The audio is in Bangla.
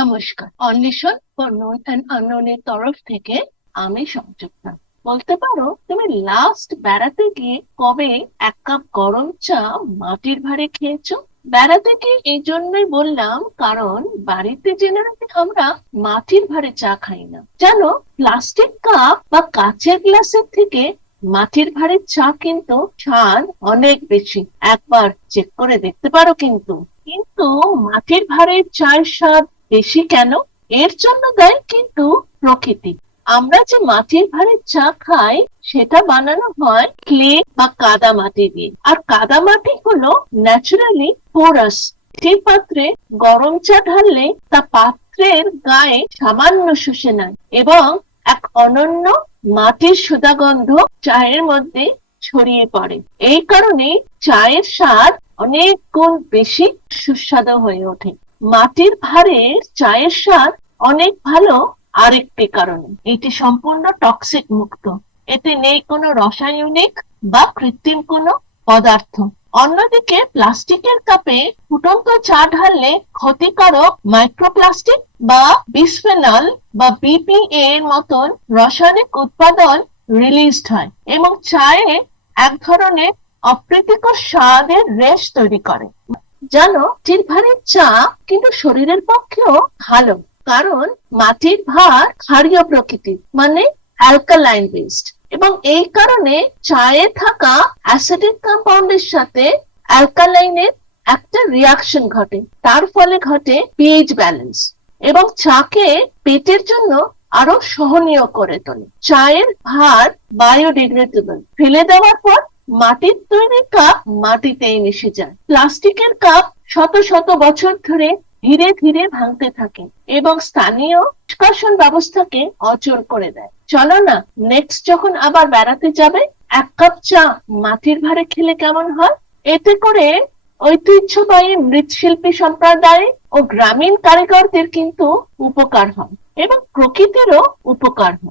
নমস্কার। অন্বেষণ ফর নোন অ্যান্ড আননোনের তরফ থেকে আমি সংযুক্তা। বলতে পারো তুমি লাস্ট বেড়াতে গিয়ে কবে এক কাপ গরম চা মাটির ভাঁড়ে খেয়েছো? বেড়াতে গিয়ে এই জন্যই বললাম, কারণ বাড়িতে জেনারেলি আমরা মাটির ভাঁড়ে চা খাই না। জানো, প্লাস্টিক কাপ বা কাচের গ্লাসের থেকে মাটির ভাঁড়ের চা কিন্তু স্বাদ অনেক বেশি। একবার চেক করে দেখতে পারো। কিন্তু কিন্তু মাটির ভাঁড়ের চায়ের স্বাদ বেশি কেন? এর জন্য দায়ী কিন্তু প্রকৃতি। আমরা যে মাটির ভাঁড়ের চা খাই সেটা বানানো হয় ক্লে বা কাদা মাটি দিয়ে। আর কাদা মাটি হলো ন্যাচারালি পোরাস। সেই পাত্রে গরম চা ঢাললে তা পাত্রের গায়ে সামান্য শুষে নেয় এবং এক অনন্য মাটির সুধাগন্ধ চায়ের মধ্যে ছড়িয়ে পড়ে। এই কারণে চায়ের স্বাদ অনেক গুণ বেশি সুস্বাদু হয়ে ওঠে। মাটির ভাঁড়ের চায়ের স্বাদ অনেক ভালো আরেকটি কারণে, এটি সম্পূর্ণ টক্সিক মুক্ত। এতে নেই কোনো রাসায়নিক বা কৃত্রিম কোনো পদার্থ। অন্যদিকে প্লাস্টিকের কাপে ফুটন্ত চা ঢাললে ক্ষতিকারক মাইক্রোপ্লাস্টিক বা বিসফেনল বা বিপিএ এর মতন রাসায়নিক উৎপাদন রিলিজড হয় এবং চায়ে এক ধরনের অপ্রীতিকর স্বাদের রেশ তৈরি করে। জানো, মাটির ভাঁড়ের চা কিন্তু শরীরের পক্ষেও ভালো, কারণ মাটির ভাঁড় ক্ষারীয় প্রকৃতির, মানে অ্যালকালাইন বেসড, এবং এই কারণে চায়ে থাকা অ্যাসিডিক কম্পাউন্ডের সাথে অ্যালকালাইনের একটা রিয়াকশন ঘটে। তার ফলে ঘটে পিএইচ ব্যালেন্স এবং চাকে পেটের জন্য আরো সহনীয় করে তোলে। চায়ের ভাঁড় বায়োডিগ্রেডেবল, ফেলে দেওয়ার পর মাটির তৈরি কাপ মাটিতেই মিশে যায়। প্লাস্টিকের কাপ শত শত বছর ধরে ধীরে ধীরে ভাঙতে থাকে এবং স্থানীয় নিষ্কাশন ব্যবস্থাকে অচল করে দেয়। চলো না, নেক্সট যখন আবার বেড়াতে যাবে এক কাপ চা মাটির ভাঁড়ে খেলে কেমন হয়? এতে করে ঐতিহ্যবাহী মৃৎশিল্পী সম্প্রদায় ও গ্রামীণ কারিগরদের কিন্তু উপকার হয় এবং প্রকৃতিরও উপকার হয়।